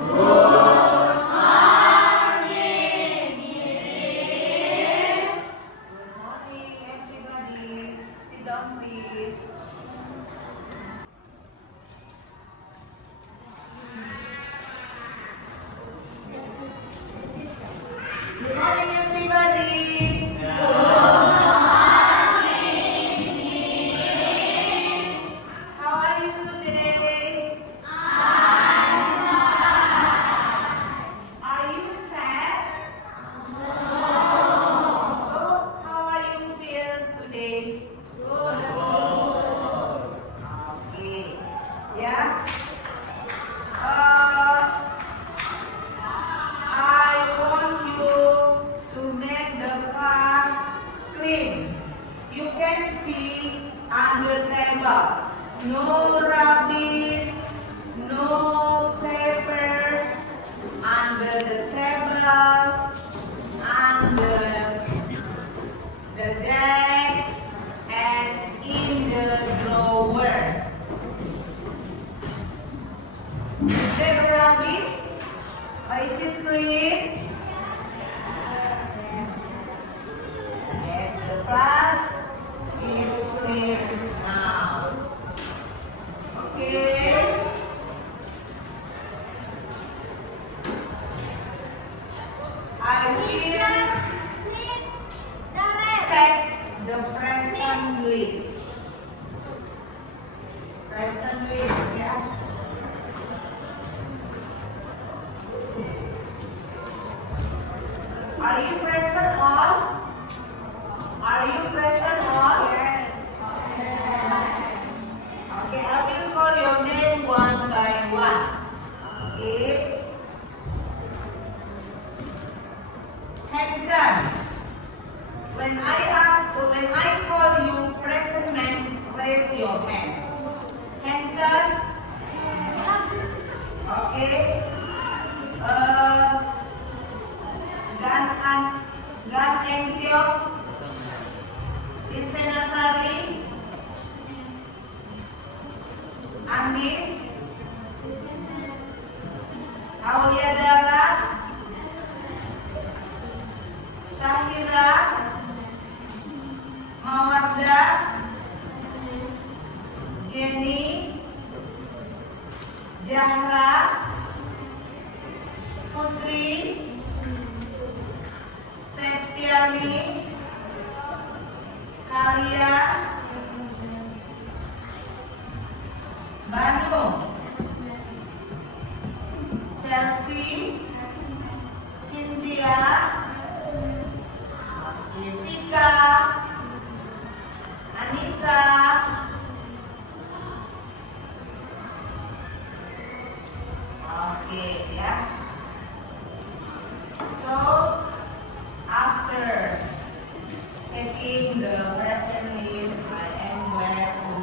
Good morning, everybody. Sit down, please. Good morning, everybody. How are you today? Are you sad? So, how are you feel today? Okay. Yeah. I want you to make the class clean. You can see under table. No rubbish, no paper under the table, under the desk, and in the drawer. Is there rubbish? Or is it clean? Yes, the class is clean now. Okay. I will check the present list. Present list, yeah. Are you present all? Are you present all? Okay, I will call your name one by one. Okay. Hanson. When I call you present man, raise your hand. Hanson. Okay. Gan Entiok, Lisenasari, Andis, Aulia Dara, Sahira, Mawarda, Jenny, Jahra, Putri, Septiani, Karya, Banu, Chelsea, Cynthia, Vika, Anissa, okay, ya. So after checking the present list, I am glad to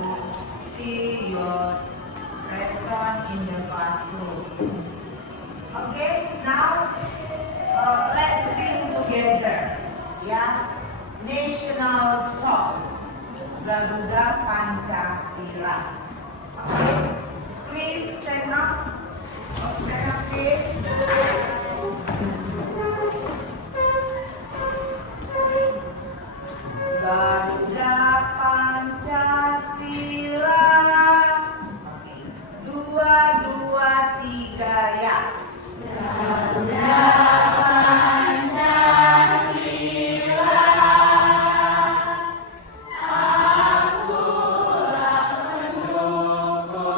see your present in the classroom. Okay, now let's sing together. Yeah, national song, Garuda Pancasila. Okay, please stand up. Stand up, please. Garuda Pancasila. Oke. 2, 2, 3 ya. Garuda Pancasila. Akulah pendukungmu.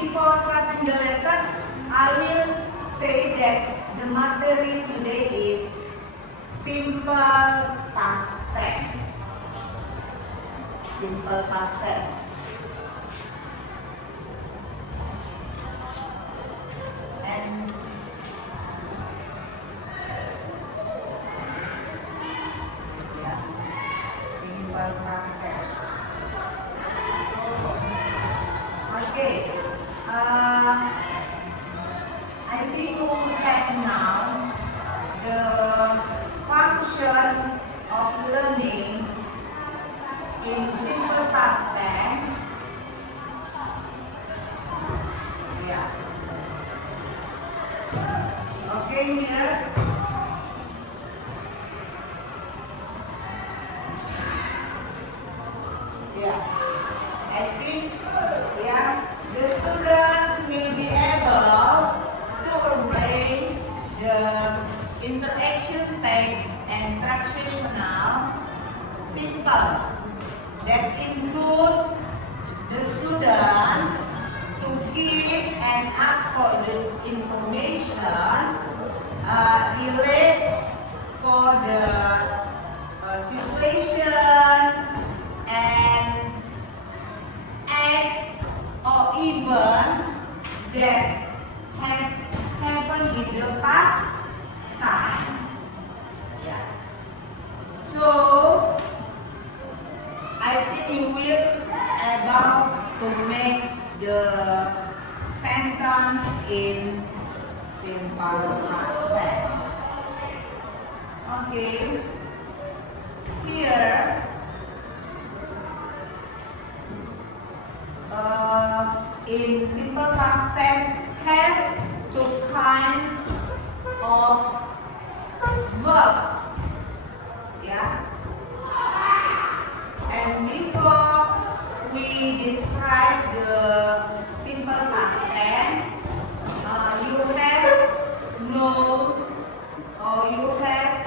before starting the lesson, I will say that the material today is simple past tense. Simple past tense. And yeah, simple past tense. Okay. I think we have now the function of learning in simple past tense. Yeah. Okay, here. Yeah. I think, yeah, the students will be able to arrange the interaction text and transactional simple that include the students to give and ask for the information relate for the situation and act or event that have happened in the past time. Yeah. So I think you will able to make the sentence in simple past tense. Okay. Here in simple past tense have two kinds of verbs. Yeah. And before we describe the simple past tense, you have know or you have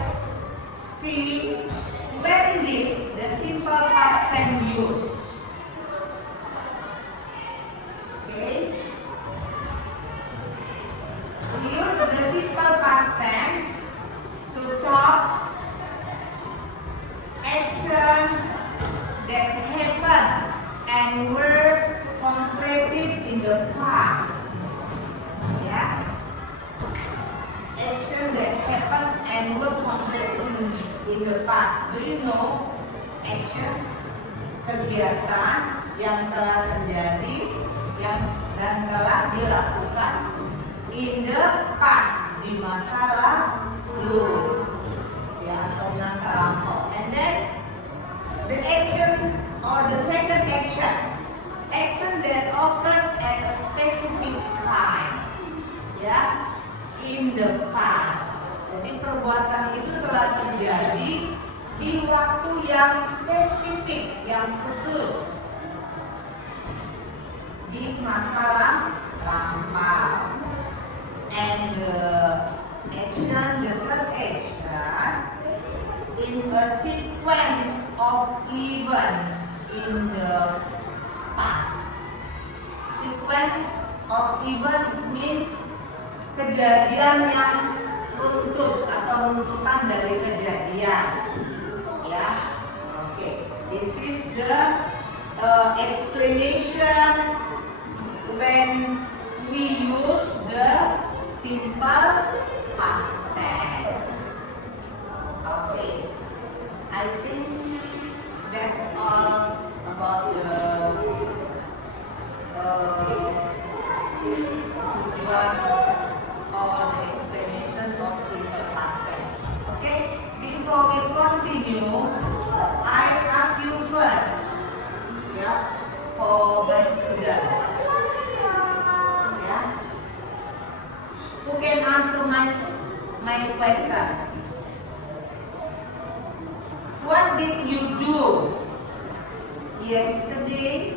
see when did the simple past tense used. Okay. We use the simple past tense to talk action that happened and were completed in the past. Yeah. Action that happened and were completed in the past. Do you know action? Kegiatan yang telah terjadi dan telah dilakukan in the past, di masa lalu, ya, atau masa lampau. And then the action or the second action that occurred at a specific time, ya, in the past. Jadi perbuatan itu telah terjadi di waktu yang spesifik, yang khusus, di masa lampau. And the action, the third action, in a sequence of events in the past. Sequence of events means kejadian yang runtut atau runtutan dari kejadian. Ya, okay. This is the explanation when we use the simple past tense. Okay, I think that's all about the tujuan or the explanation of simple past tense. Okay, before we continue, I ask you first, yeah, for my students. Who can answer my question? What did you do yesterday?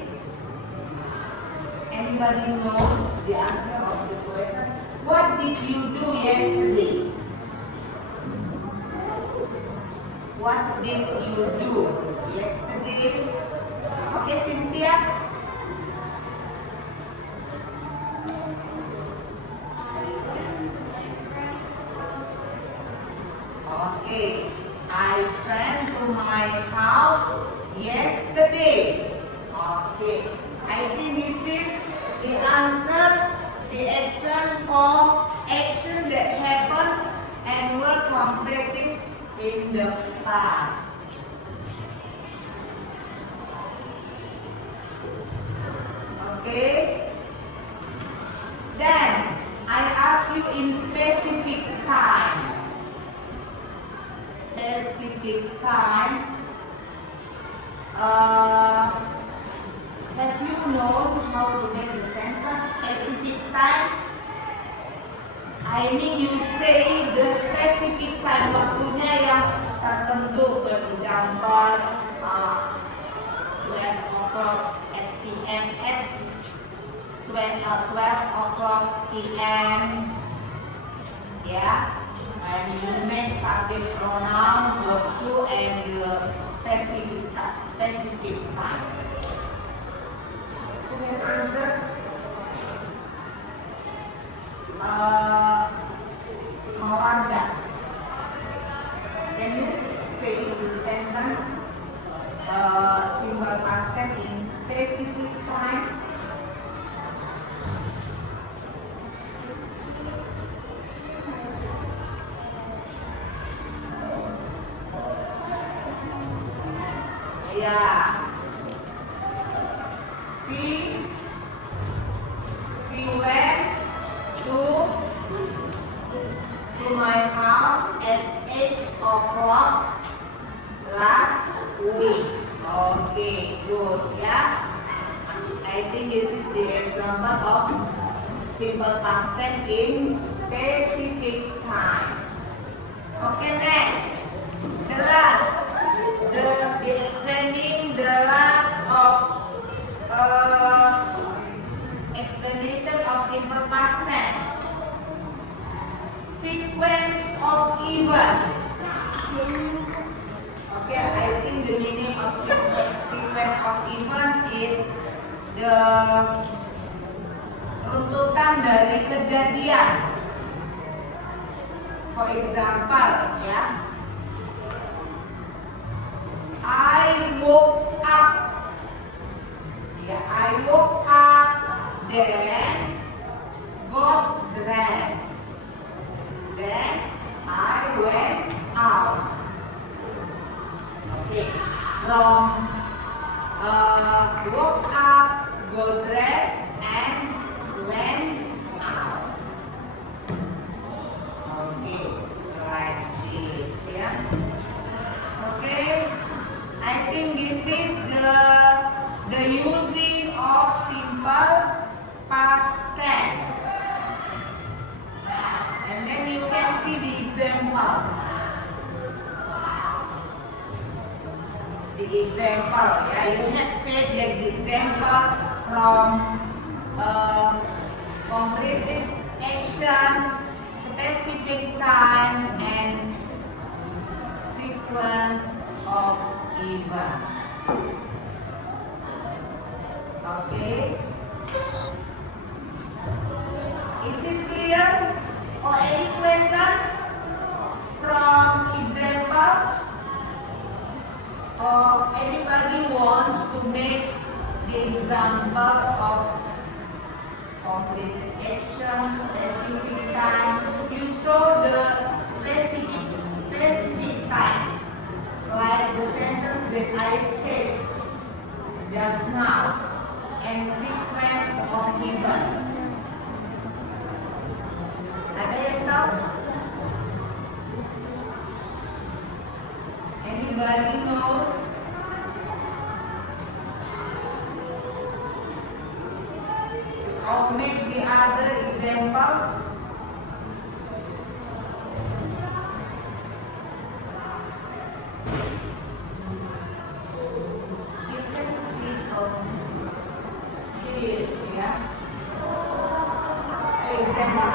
Anybody knows the answer of the question? What did you do yesterday? What did you do yesterday? Okay, Cynthia. my friend to my house yesterday. Okay, I think this is the answer, the action for action that happened and were completed in the past. Okay. Then I ask you in specific time. Specific times. Have you known how to make the sentence? Specific times. I mean you say the specific time, waktunya yang tertentu. For example, 12 o'clock at p.m. at 12 o'clock p.m. Yeah, and you make subject pronoun, verb to, and the specific time. Okay, answer. Mawanda. Can you say the sentence simple past tense in specific time? Yeah. She went to my house at 8 o'clock last week. Okay, good. Yeah. I think this is the example of simple past tense in specific time. Okay, next. The last. The explaining the last of explanation of simple past tense. Sequence of events. Okay, I think the meaning of sequence of event is the runtutan dari kejadian. For example, ya. I woke up. Yeah, I woke up, then got dressed, then I went out. Okay, from woke up, got dressed, and went out. Okay, like this, yeah. Okay. I think this is the using of simple past tense. And then you can see the example. The example, yeah, you have said that the example from completed action, specific time, and sequence of events. Okay. Is it clear? Or any question from examples? Or anybody wants to make the example of completed action, specific time? You saw the specific time. Like the sentence that I said just now, and sequence of events. Ada yang tahu? Anybody knows? I'll make the other example.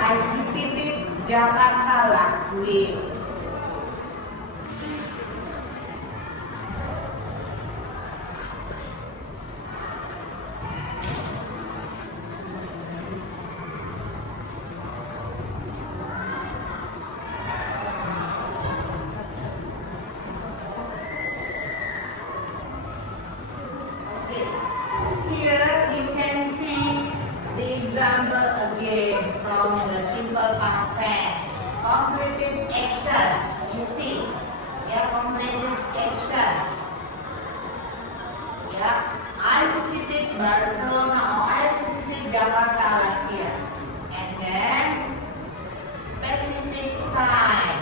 I visited Jakarta last week. again from the simple past tense. Completed action. You see, yeah, completed action. Yeah, I visited Barcelona or I visited Jakarta last year. And then specific time.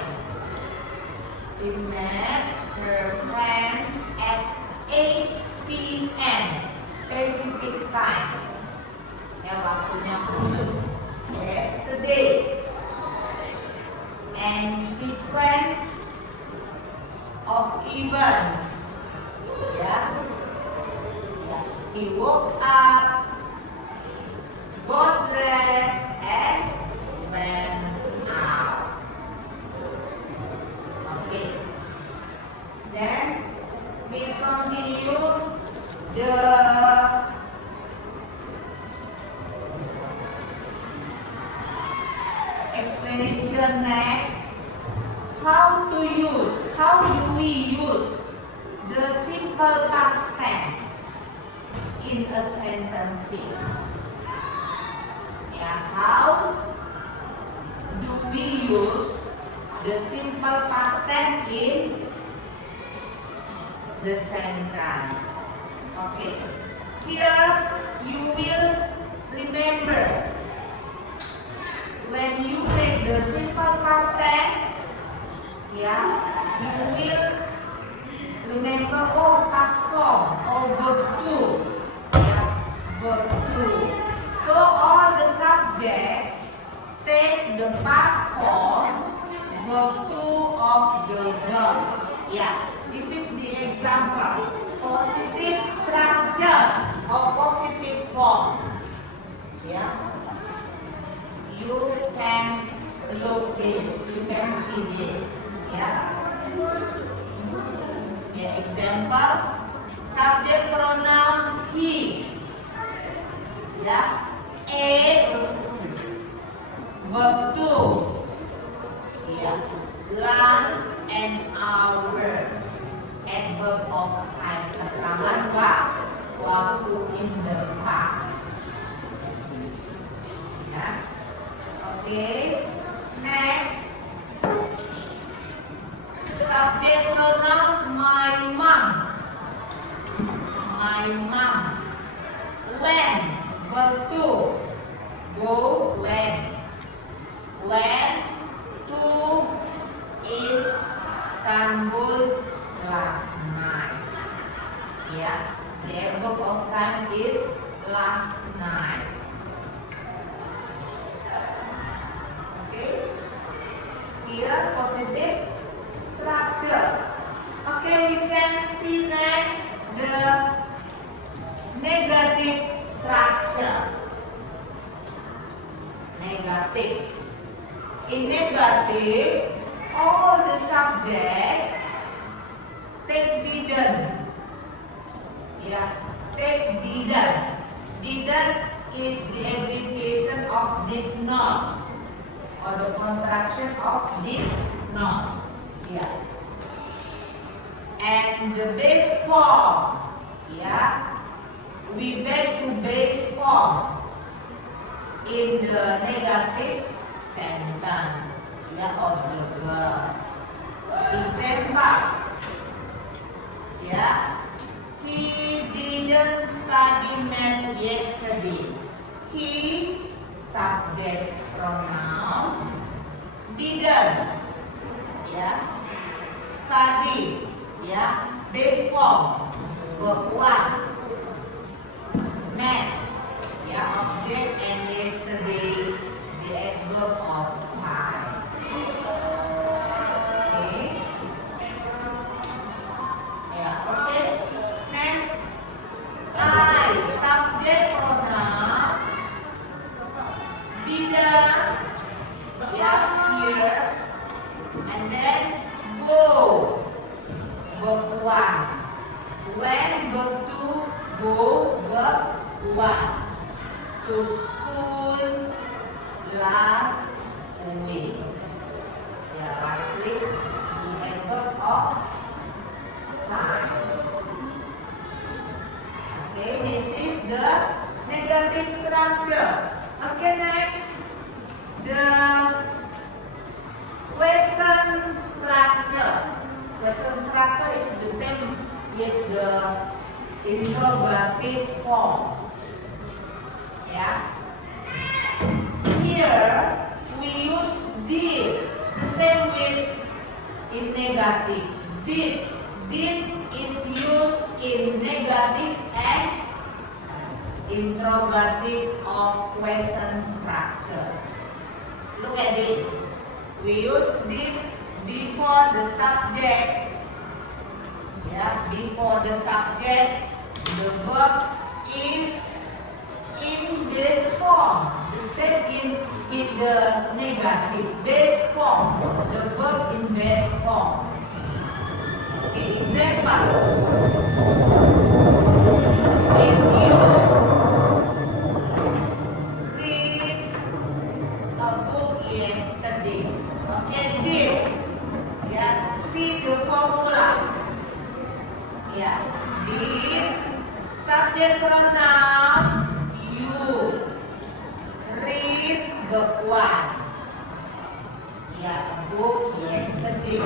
She met her friends at 8 p.m. Specific time. Ya, waktunya khusus. Yesterday. And sequence of events. Ya. He woke up, got dressed, and went out. Okay. Then we continue the explanation next. How do we use the simple past tense in a sentences? Yeah, how do we use the simple past tense in the sentence? Okay, here you will remember when you take the simple past tense, yeah, you will remember past form or verb to, yeah, verb to. So all the subjects take the past form verb to of the verb. Yeah, this is the example. Positive structure or positive form. Yeah. You can look this, you can see this. Yeah. Yeah, example, subject pronoun he. Yeah. A, verb to. Yeah. Lunch and hour. Adverb of time. Keterangan waktu in the past. Yeah. Okay. Next. Subject pronoun my mom. My mom. When? Verb to. Go when. When to Istanbul last night. Yeah. The adverb of time is last night. Here positive structure. Okay, you can see next the negative structure. Negative. In negative, all the subjects take didn't. Yeah, take didn't. Didn't is the abbreviation of did not, or the contraction of did not. Yeah. And the base form. Yeah. We back to base form in the negative sentence. Yeah, of the verb. Example. Yeah. He didn't study math yesterday. He, subject pronoun, didn't, yeah, study, yeah, base form, verb 1, math, yeah, object, and yesterday, the adverb of time. Okay, yeah, okay. Next, I, subject pronoun, didn't, yeah, here, and then go, verb 1. When, verb 2, go, verb 1. To school last week. Yeah, last week, the adverb of time. Okay, this is the negative structure. Okay, next, the question structure. Question structure is the same with the interrogative form. Yeah. Here we use did, the same with in negative. Did is used in negative and interrogative of question structure. Look at this. We use did before the subject. Yeah, before the subject, the verb is in base form. The same in the negative base form. The verb in base form. Okay, example. Did you read a book yesterday? Okay, did. Yeah, see the formula. Yeah, did subject pronoun you, read book one. Yeah, a book yesterday.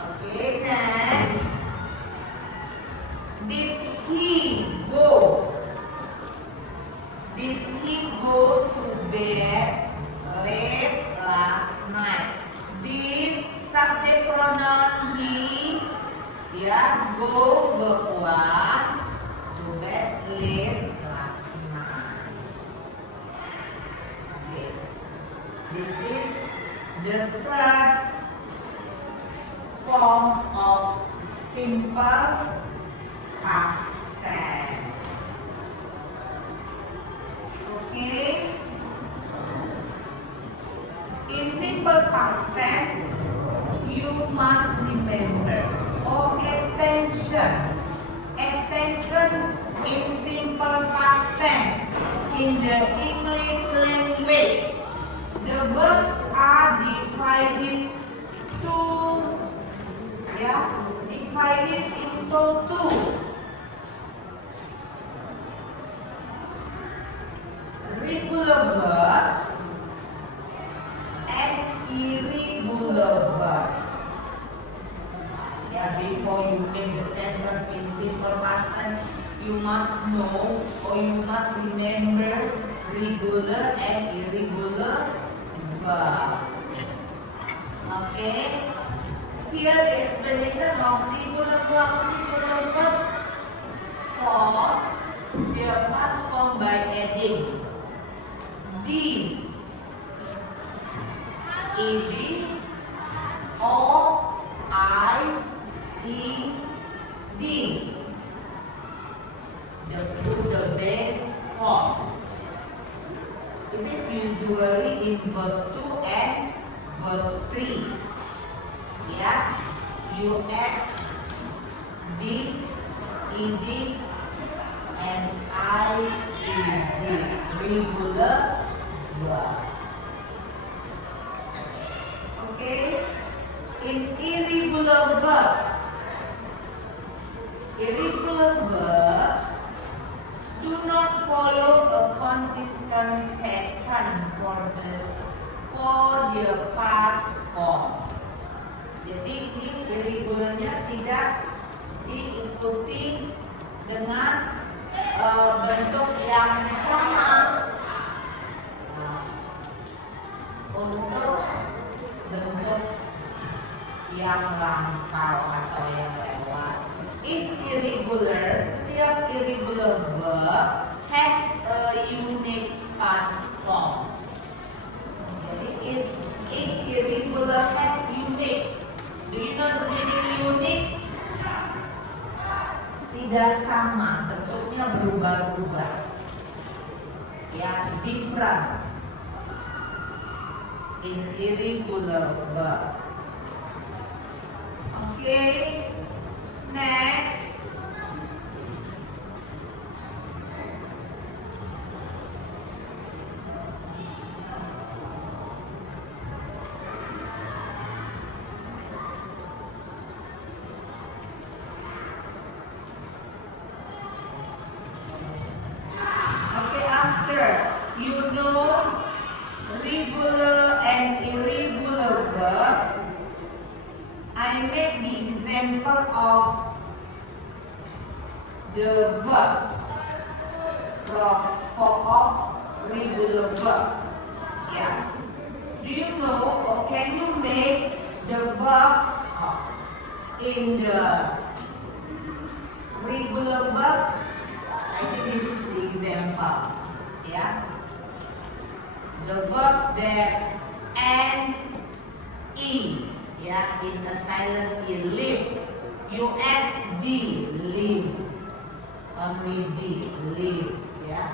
Okay, next. Did he go? Did he go to bed late last night? Did subject pronoun he, yeah, go verb one, to bed late last night. Okay. This is the third form of simple past tense. Okay. In simple past tense, you must remember or attention. Attention in simple past tense in the English language. The verbs are divided into two. Regular verbs and irregular verbs. Yeah, before you make the sentence in simple past tense, you must know or you must remember regular and irregular verb. Okay. Here the explanation of regular verb. Regular verb form their past form by adding d, ed, or I, e, d. The base form. It is usually in verb 2 and verb 3. Yeah, you add d, ed, and I, regular verb. Okay, in irregular verbs do not follow a consistent pattern for their past form. Jadi ini irregularnya tidak diikuti dengan bentuk yang sama untuk bentuk yang lampau atau yang lewat. Setiap irregular verb has a unique past form. Jadi each irregular has unique. Do you know the meaning unique? Tidak sama, bentuknya berubah-ubah. Ya, different. In irregular verb. Okay, next. you know regular and irregular verb. I make the example of the verbs of regular verb. Yeah. Do you know or can you make the verb in the regular verb? I think this is the example. Yeah. The verb that end in. Yeah, in a silent E, live. You add D, live. Only D, live. Yeah.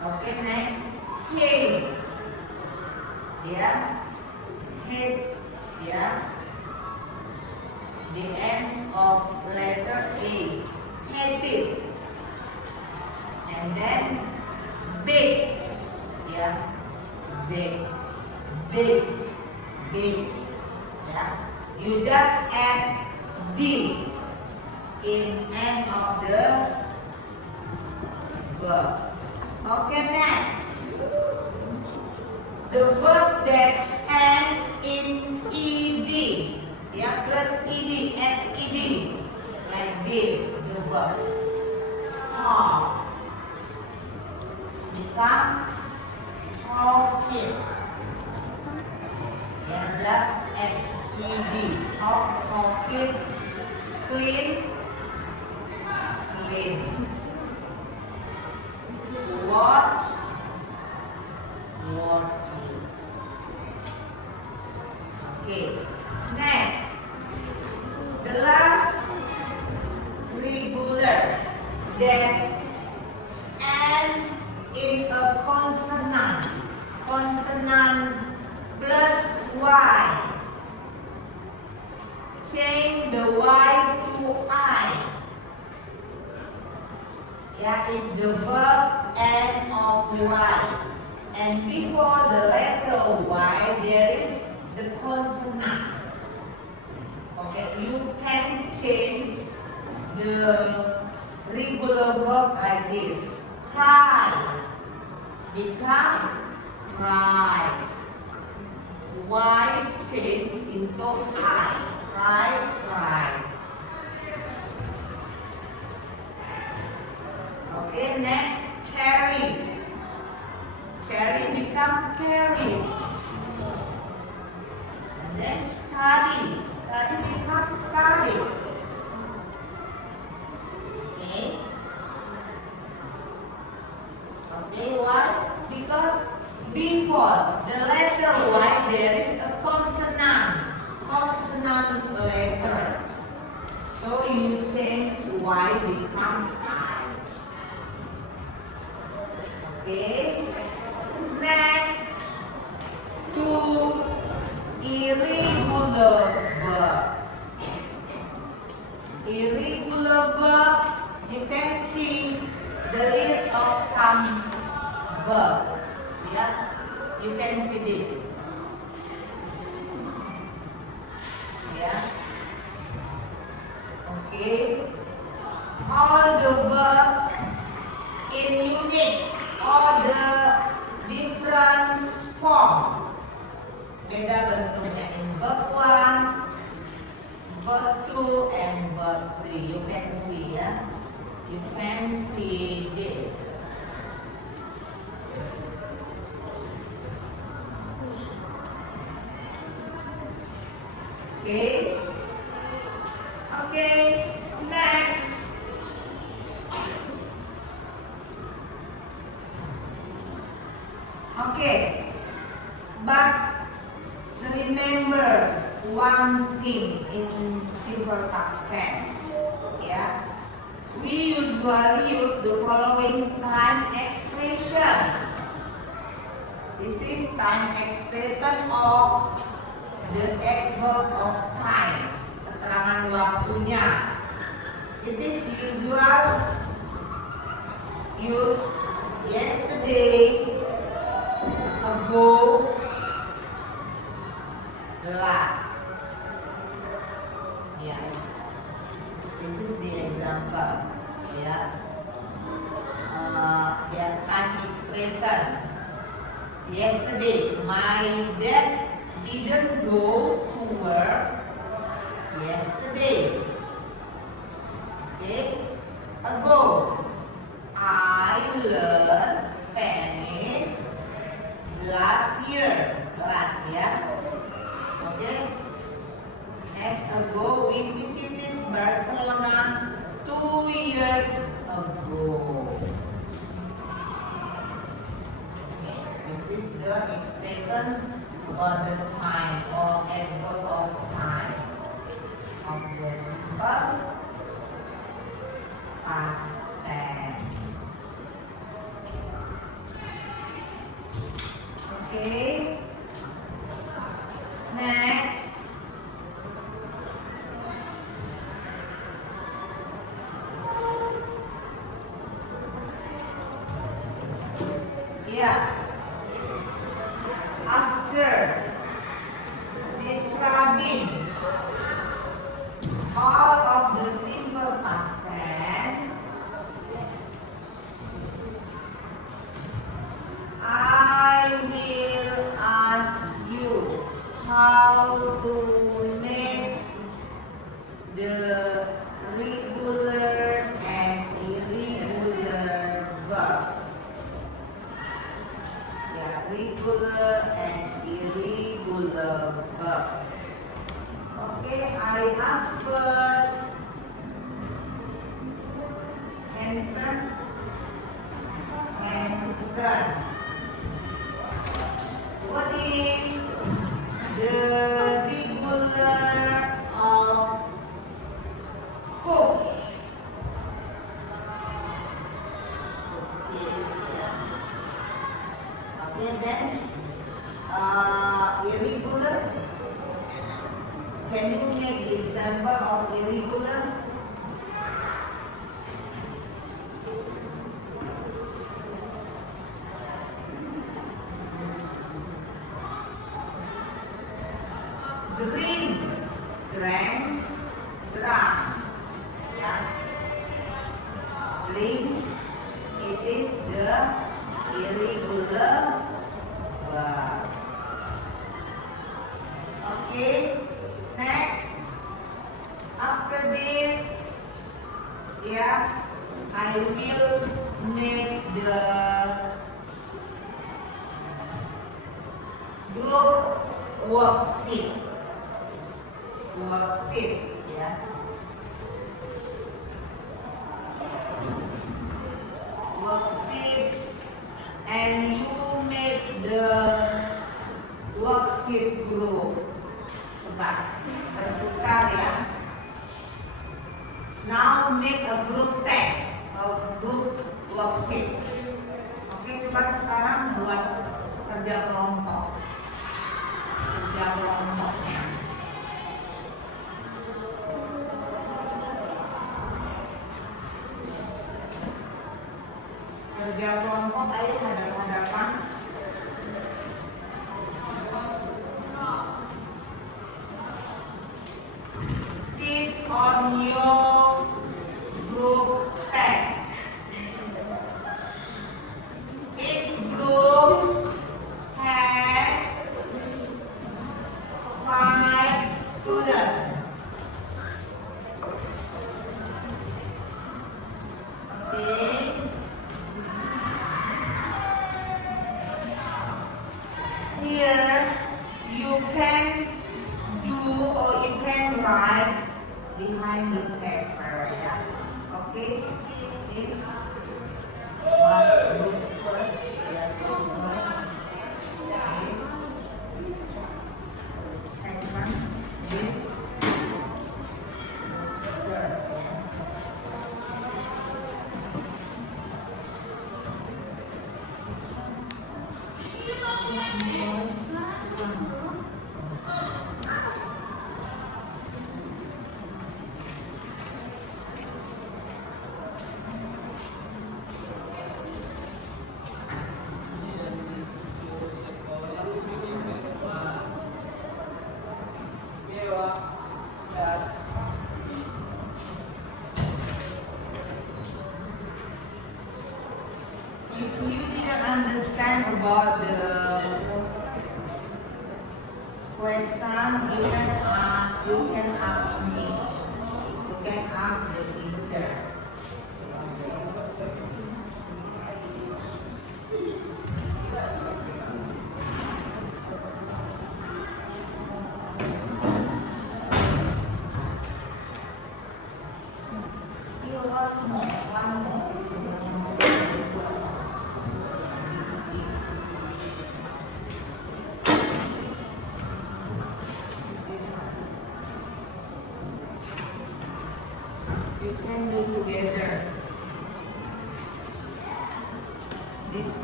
Okay, next. Hate. Yeah. Hate. Yeah. The ends of letter A. Hate it. And then bake. Yeah. Bake. Baked. Bake. Yeah. You just add D in end of the verb. Okay, next. The verb that ends in ed. Yeah, plus ed, add ed. Like this, the verb. Talk. Become talking. And just add ed. Talk, talking. Clean, clean. Watch, watching. Okay. Next, the last regular that ends in a consonant. Consonant plus y. Change the y to I. Yeah, if the verb end of y. And before the letter y, there is the consonant. Okay, you can change the regular verb like this. Cry. Become cry. Y change into I. Cry, cry. Okay, next, carry. Carry become carry. And then study. Study become study. Okay. Okay, why? Because before the letter Y there is a consonant. Consonant letter. So you change Y become I. Okay. Next, to irregular verb. Irregular verb, you can see the list of some verbs. Yeah, you can see this. Yeah. Okay. All the verbs in unit, all the different form. Beda bentuknya in verb 1, verb 2, and verb 3. You can see, ya. You can see this. Okay. Okay. Next. Okay. But remember one thing in simple past tense. Yeah. We usually use the following time expression. This is time expression of the adverb of time. Keterangan waktunya. It is usual use yesterday, ago, last. Yeah. This is the example. Yeah. Their time expression. expression. Yesterday, my dad didn't go to work yesterday. Okay, ago, I learned Spanish last year. Last year. Okay. Next, ago, we visited Barcelona 2 years ago. This is the expression or the time or angle of time of the simple past tense. Okay. Next. Yeah. After describing all of the simple past tense, I will ask you how to make the regular and irregular verb. Yeah, regular and irregular verb. Okay, I ask first. Hanson. What is the regular of cook? Okay, then irregular. Can you make the example of irregular? Drink, drank, drank. Yeah. Drink, it is the irregular verb. Okay. Next. After this, yeah, I will make the group worksheet. Worksheet, yeah. Worksheet, and you make the worksheet group. Coba bertukar ya. Now make a group text, a group worksheet. Oke, coba sekarang buat kerja kelompok. Kerja kelompoknya. Kerja kelompok, ayo hadap-hadapan. Sit on your group text. Each group has 5 students. Okay. Here you can do or you can write behind the paper. Yeah. Okay. This one group first. Yeah, group first. This. Second. This. Third. understand about the question, you can ask me. You can ask the teacher. You want more, one more. You can do together. This.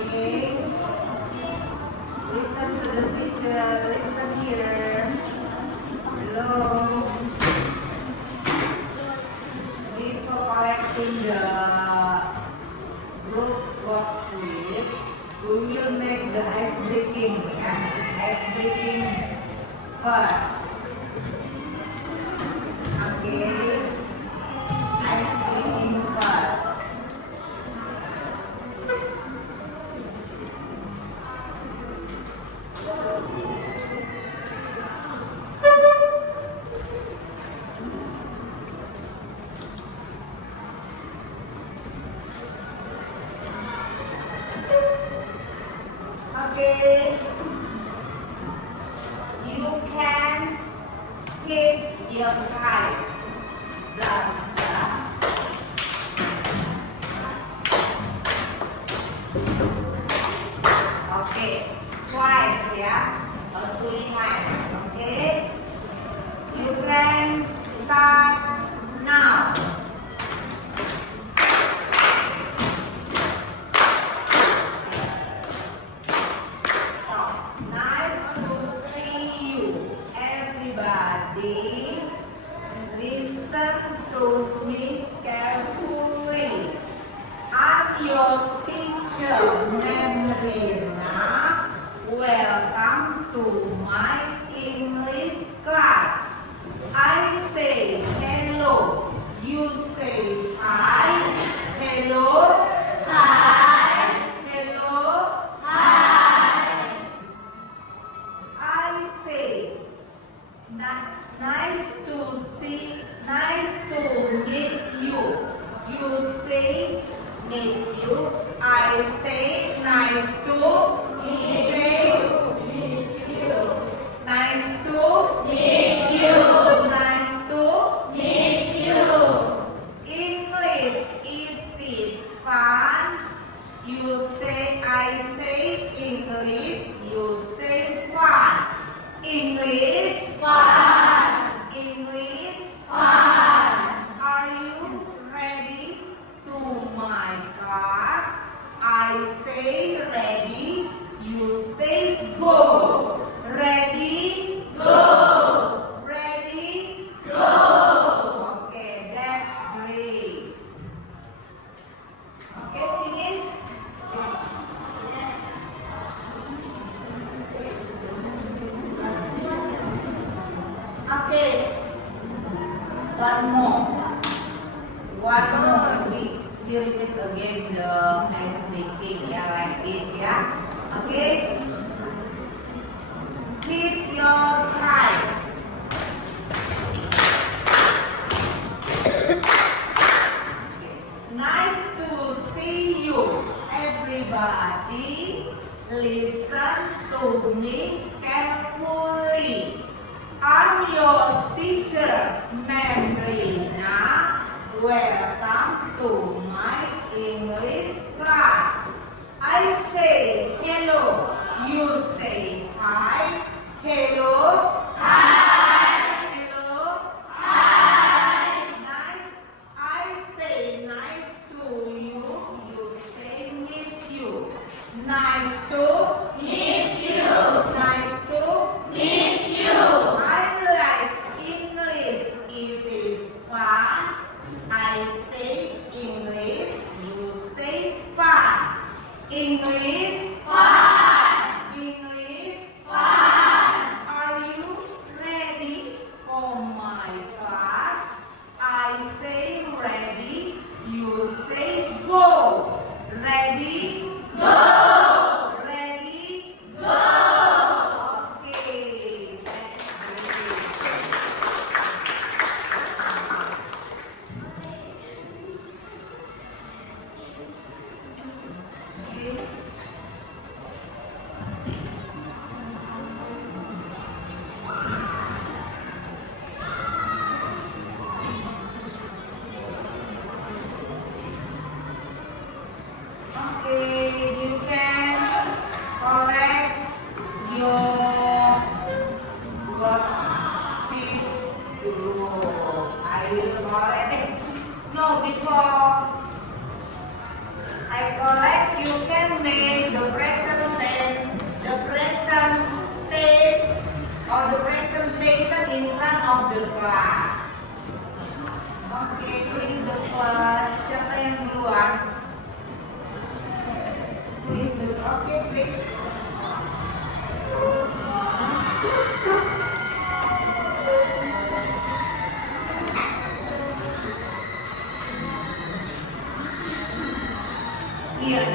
Okay. Listen to the teacher. Listen here. Hello. Before collecting the group worksheet, we will make the ice breaking. Ice breaking first. Okay. Ice breaking first. Okay, you can hit your kite. Blah, blah. Okay, twice, yeah, or 3 times. Okay, you can start now. Nice to see you, everybody. Listen to me carefully. I'm your teacher, Memrina. Welcome to my English class. I say hello. You say hi. Hello. Hi. Hello. I say, nice to see, nice to meet you. You say, meet you. I say, nice to meet you. Nice to meet you. Nice to meet you. English, it is fun. You say, I say English. You say fun. English fun. English fun. Are you ready to my class? I say ready. You say go. Ready? Go. Ready? Go. Okay, that's great. Okay, finish. Okay, one more. We repeat again the ice breaking, yeah, like this, yeah. Okay. Hit your kite. Nice to see you, everybody. Listen to me carefully. I'm your teacher, Memrina. Welcome to my English class. I say hello. You say hi. Hello. Hi. Hello. Hi. Nice. I say nice to you. You say meet you. Nice to meet you. Nice to meet you. I like English. It is fun. I say English. You say fun. English fun. English fun. Are you ready for my class? I say ready. You say go. Ready? Go. Ready? Go. Okay. Okay, you can collect your worksheet dulu. I will collect it. No, before I collect, you can make the the class. Oke, please the class. Siapa yang duluan? Please the, oke, please.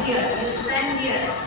Here, you stand here.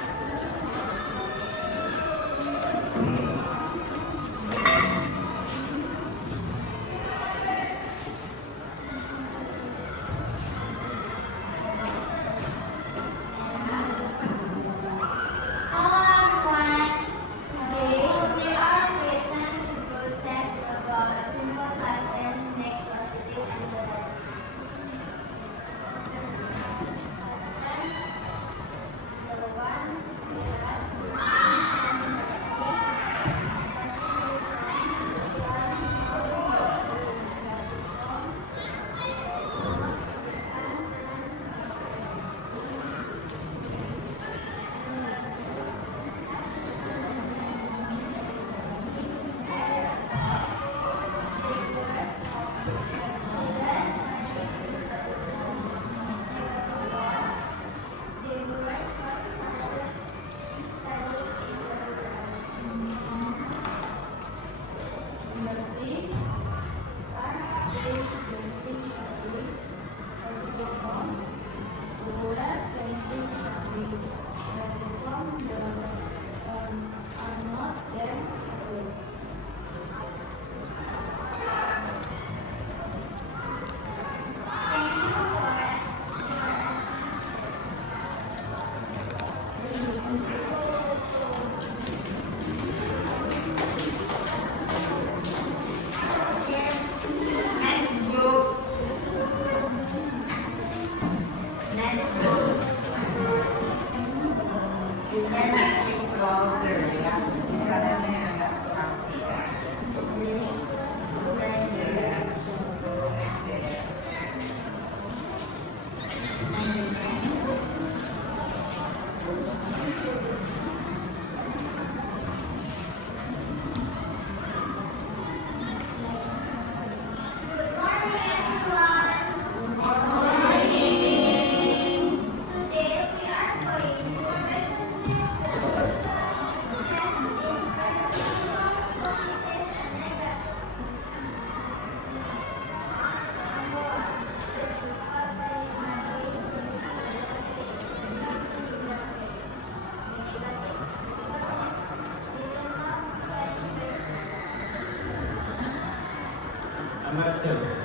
Number 2.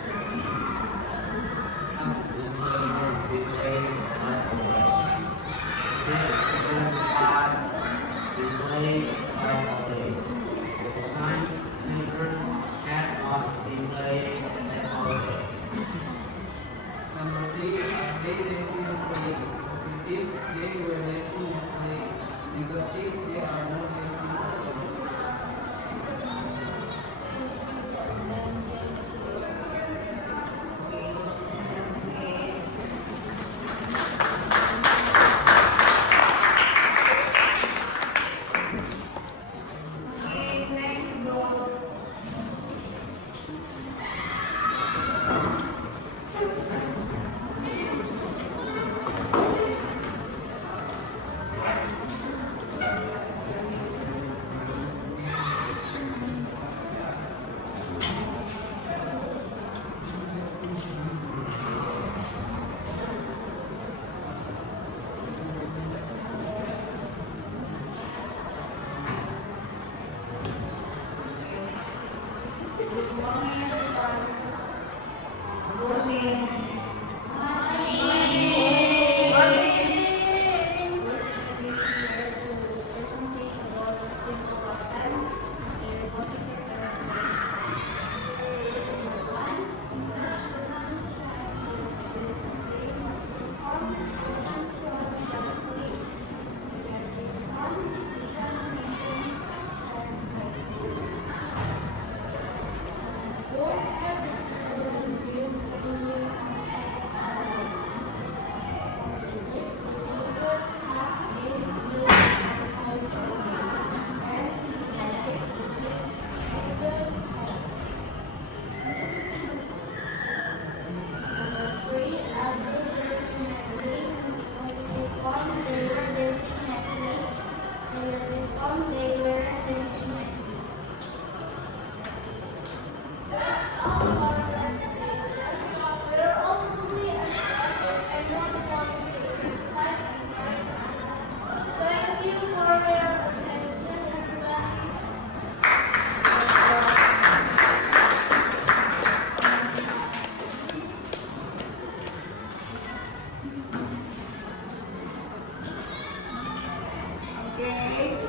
Okay.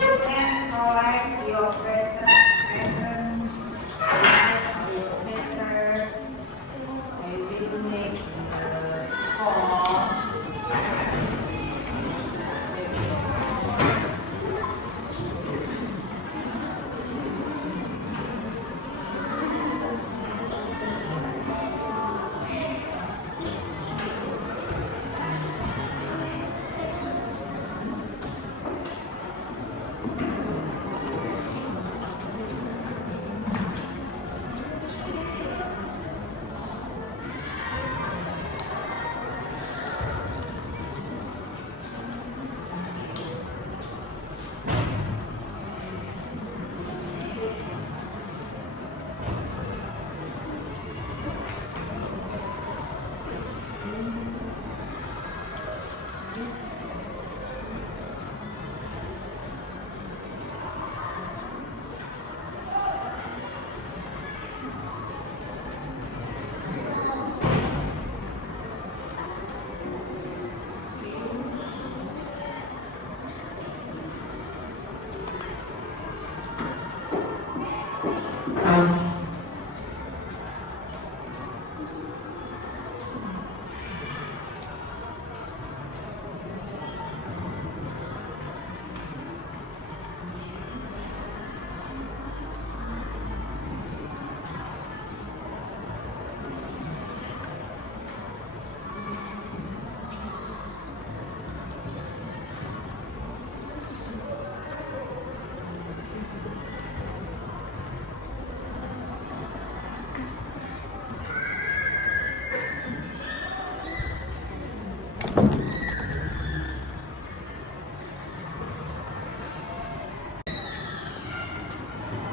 You can collect your present or your paper. I will make the form.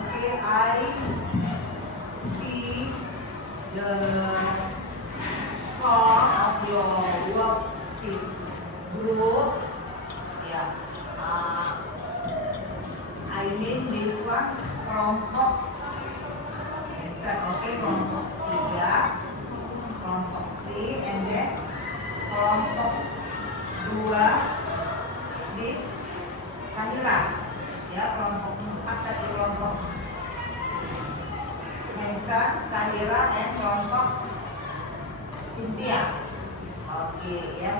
Okay, I see the score of your worksheet group. Yeah. I mean this one kelompok. Okay, kelompok 3, kelompok 3, and then kelompok 2 this Sahira. Ya, kelompok 4 tadi kelompok Hansa, Sahira, and kelompok Cynthia. Oke, ya.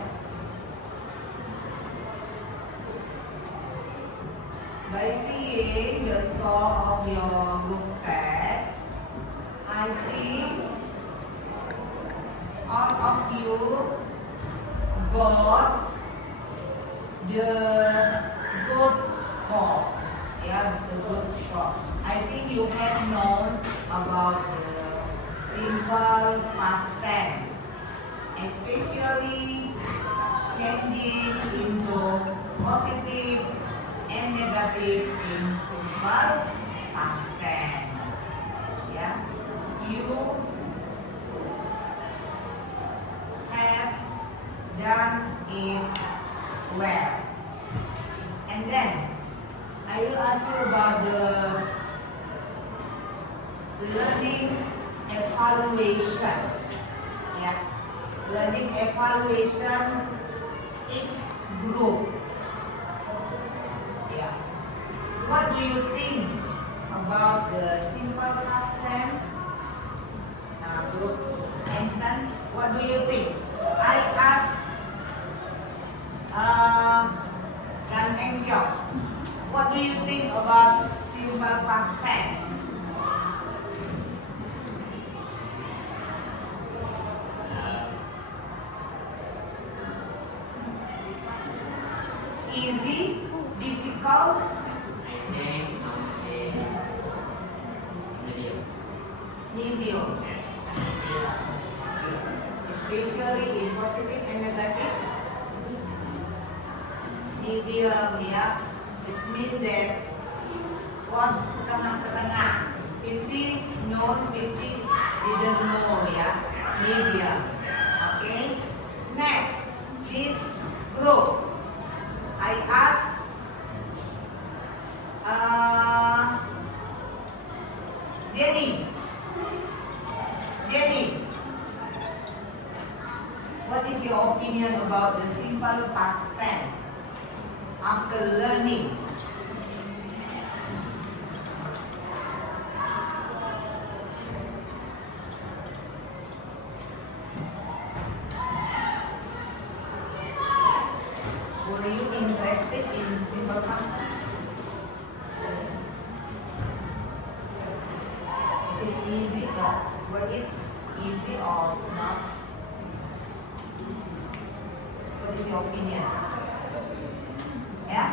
By seeing the score of your group test, I think all of you got the good score. Yeah, the good score. I think you have known about the simple past tense, especially changing into positive and negative in simple past tense. Yeah, you have done it well. And then I will ask you about the learning evaluation. Yeah, learning evaluation each group. Yeah, what do you think about the simple past tense? Group Hanson, what do you think? I ask Gan Engkyok, what do you think about simple past tense? Easy, difficult, medium. Especially in positive and negative. Medium, ya. It means that what setengah-setengah. 50 know, 50 didn't know, ya. Medium. Okay. Next, this group. I ask Jenny, what is your opinion about the simple past tense? after learning. Were you interested in simple past? Is it easy or were it easy or not? What is your opinion? Yeah?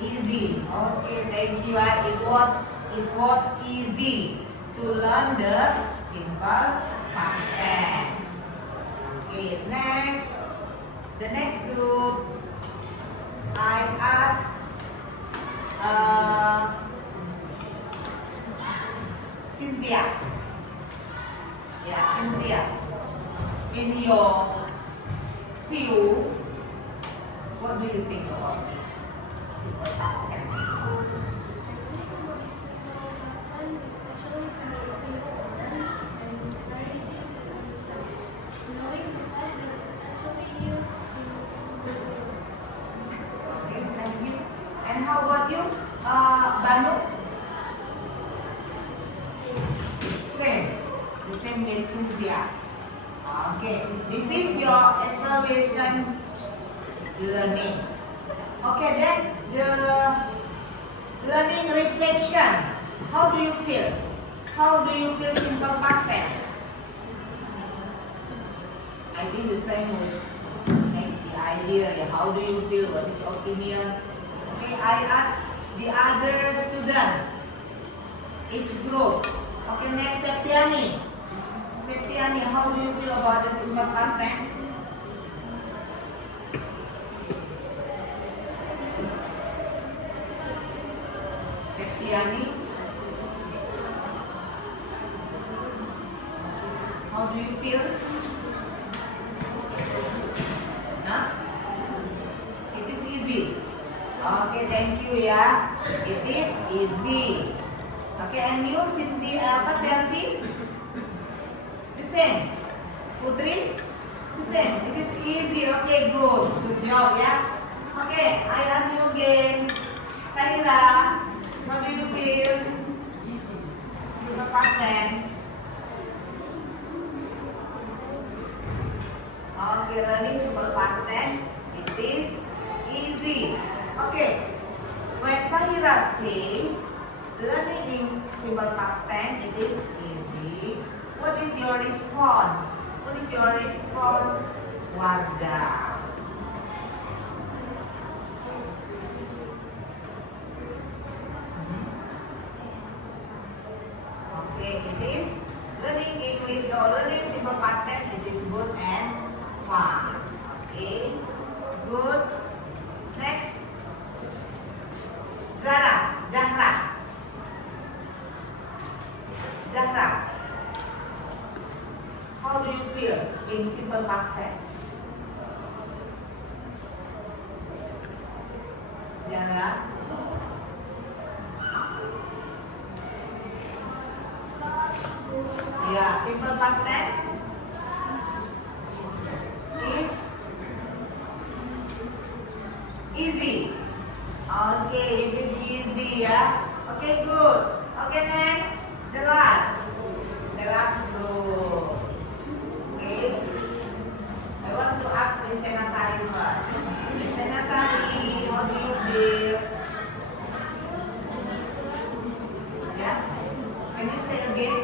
Easy. Okay, thank you. It was easy to learn the simple past tense. Okay, next. The next group, I ask Cynthia. Yeah, Cynthia. In your view, what do you think about this simple past tense? Okay, thank you. And how about you, Banu? Same. The same with Cynthia. Okay, this is your evaluation learning. Okay, then the learning reflection. How do you feel? How do you feel simple past tense? I think the same will make the idea. Yeah. How do you feel? What is your opinion? Okay, I ask the other student, each group. Okay, next Septiani. Septiani, how do you feel about the simple past tense? Septiani, how do you feel? Huh? It is easy. Okay, thank you ya. It is easy. Okay, and you Cynthia, Chelsea? The same. Putri? The same. It is easy. Okay, good. Good job ya. Okay, I ask you again. Saira, how do you feel? Simple past tense. Okay, learning simple past tense. It is easy. Okay, when Sahira say learning in simple past tense, it is easy. What is your response? What is your response, Wardah? Okay, it is learning English or learning simple past tense. It is good and fun. Okay, good. Next, Zahra. How do you feel in simple past tense? Zahra? Yeah, simple past tense is easy. Okay, it is easy ya. Okay, good. Okay, next, the last group. Okay, I want to ask Lisena Sari first. Lisena Sari, how do you feel? Yeah, can you say again?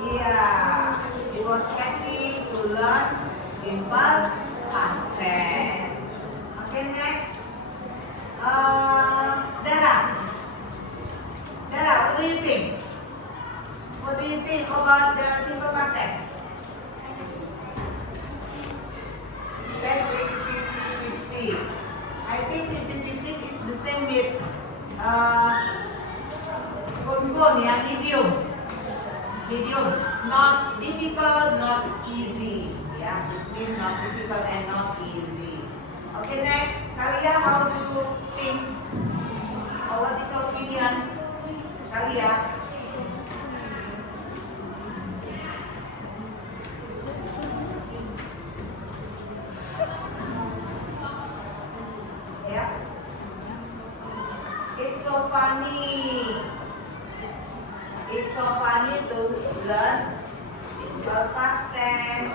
Yeah, it was happy to learn simple past tense. Okay, next, Dara, what do you think? What do you think about the simple past tense? Let's fix 50-50. I think 50-50 is the same with Gon ya, medium, not difficult, not easy. Yeah, it means not difficult and not easy. Okay, next, Kalia, how do you think? Or what is your opinion, Kalia? simple past tense.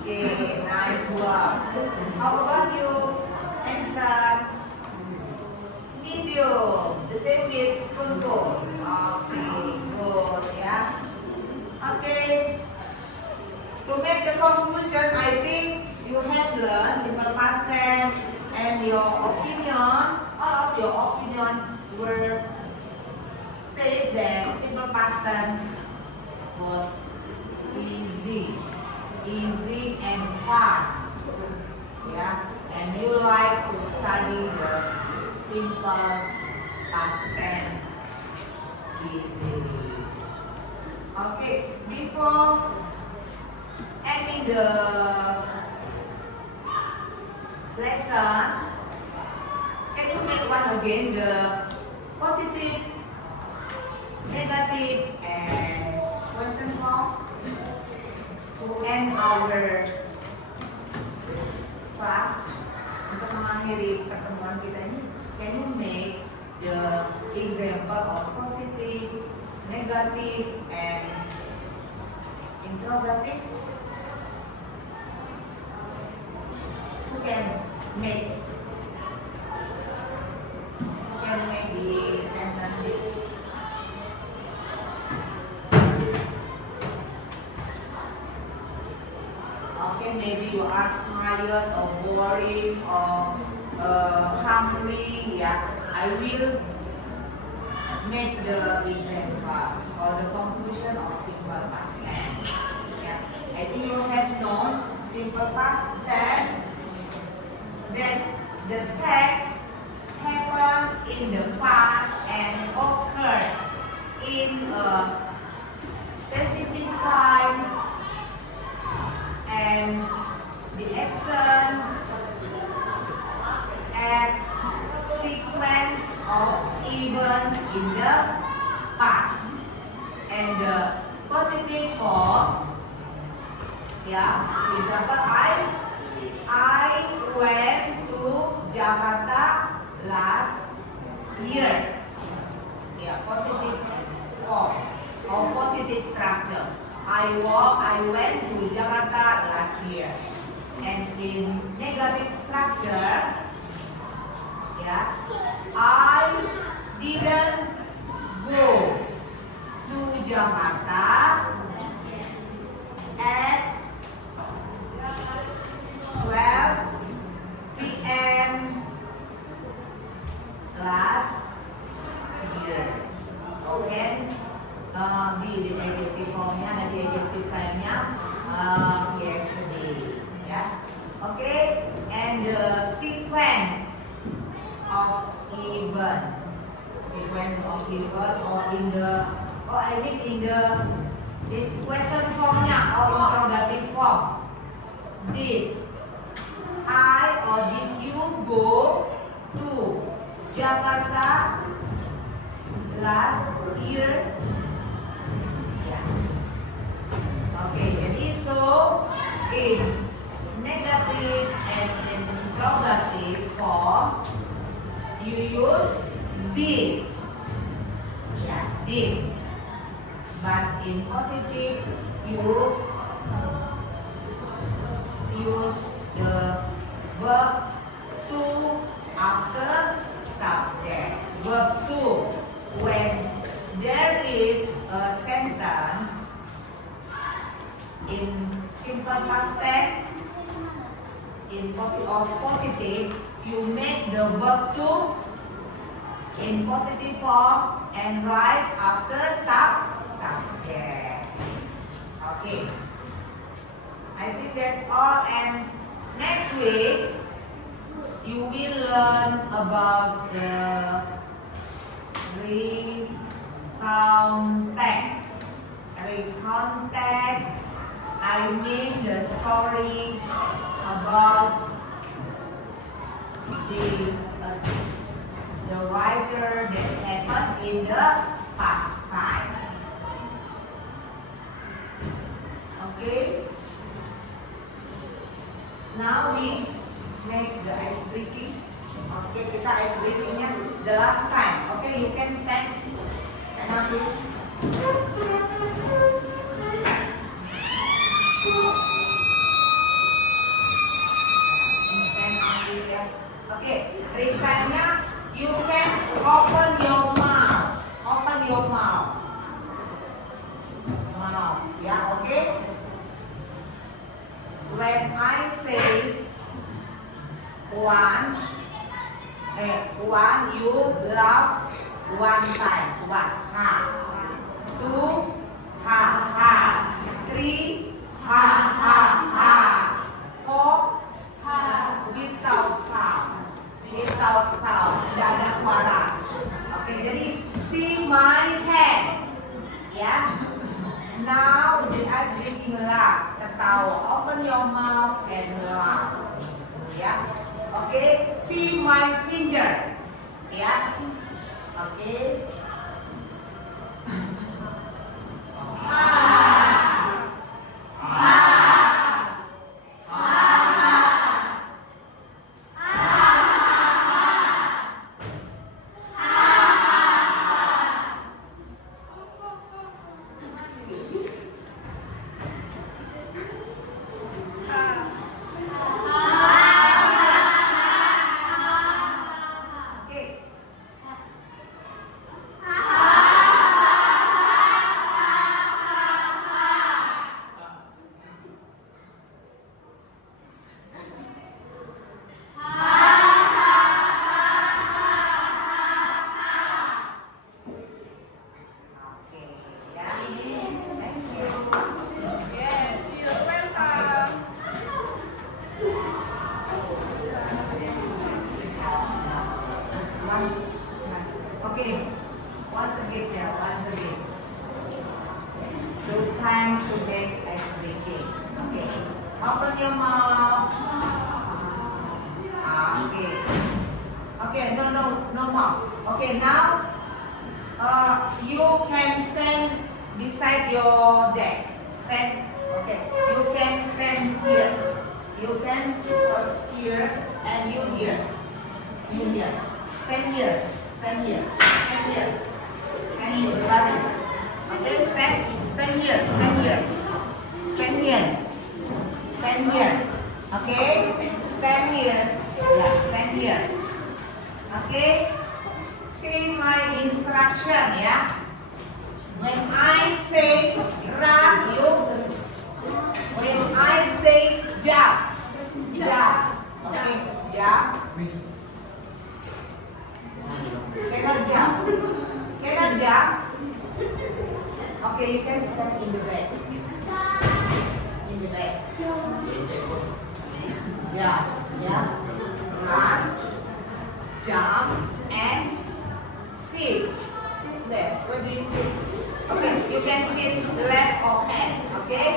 Okay, nice work. How about you? Answer. Video. The same with Kunko. Okay, good ya. Okay. To make the conclusion, I think you have learned simple past tense and your opinion, all of your opinion were say that simple past tense was easy and fun. Yeah, and you like to study the simple past tense easily. Okay, before ending the lesson, can you make one again the positive, negative, and question form to end our class? Untuk mengakhiri pertemuan kita ini, can you make the example of positive, negative, and interrogative? Who can make the sentences? Okay, maybe you are tired or boring or hungry. Yeah, I will make the example or the conclusion of simple past tense. Yeah, I think you have known simple past tense that the text happened in the past and occurred in a specific time, and the action and sequence of events in the past, and the positive form. Yeah, for example, I went to Jakarta last year. Yeah, positive form or positive structure. I went to Jakarta last year. And in negative structure, yeah, I didn't go to Jakarta at 12 p.m. last year. Okay, di adjective formnya, di adjective time-nya yesterday. Yeah. Okay, and the sequence of events, or in the question formnya or interrogative form. Did I or did you go to Jakarta last year? Yeah. Okay, jadi so in negative and in interrogative form you use did. Yeah, did. But in positive you use the verb to after subject. Verb to when there is a sentence in simple past tense in positive, you make the verb to in positive form and write after subject. Okay, I think that's all, and next week you will learn about the context. Context, I mean the story about the writer that happened in the past time. Okay. Now we make the ice breaking. Okay, kita ice breakingnya the last time. Okay, you can stand up please. when I say one, you laugh one time. One, ha. Two, ha, ha. Three, ha, ha, ha. Four, ha, without sound. Without sound, tidak ada suara. Oke, jadi see my hand. Ya. Now the eyes making laugh, ketawa. Open your mouth and laugh. Ya. Oke, see my finger. Ya. Oke. Okay, once again. 2 times to make everything. Okay, open your mouth. Okay, no mouth. Okay, now you can stand beside your desk. Stand. Okay, you can stand here. You can here and you here. You here. Stand here. Stand here. Stand here. Stand here. Berbaris. Okay, stand here. Stand here. Stand here. Stand here. Okay, stand here. Yeah, stand here. Okay, see my instruction ya. When I say run, you. When I say jump, jump. Okay, jump. Cannot jump. Cannot jump. Okay, you can stand in the bed. In the bed. Yeah, yeah. Run, jump, and sit. Sit there. Where do you sit? Okay, you can sit left or hand. Okay.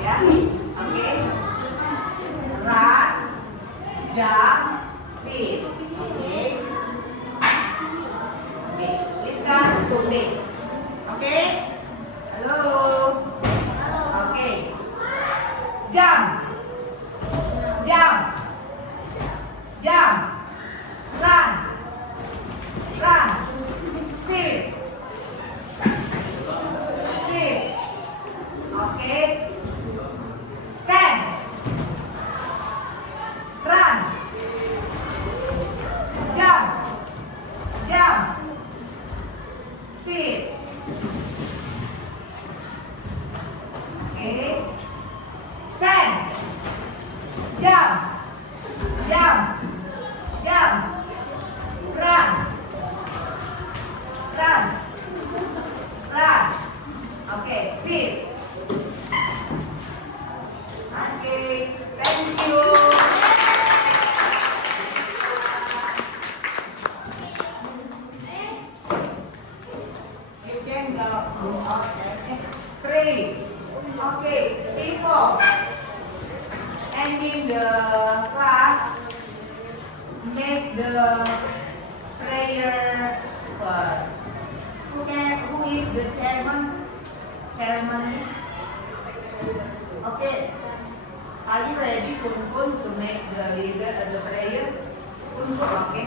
Yeah. Okay. Run, jump, sit. Okay. Okay. Listen to me. Okay. Hello. Okay. Jump. Jump. Jump. Run. Run. Sit. Sit. Okay. Stand. Run. Jump. Jump. Sit. Okay. Stand. Jump. Jump. Jump. Run. Run. Run. Okay, sit. Okay, thank you. You can go out. Okay. 3. Okay, before ending the class, make the prayer first. Who is the chairman? Chairman. Okay. Are you ready, Kun, to make the leader of the prayer? Kun, okay.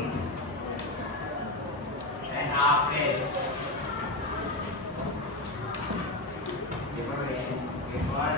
And halfway. Before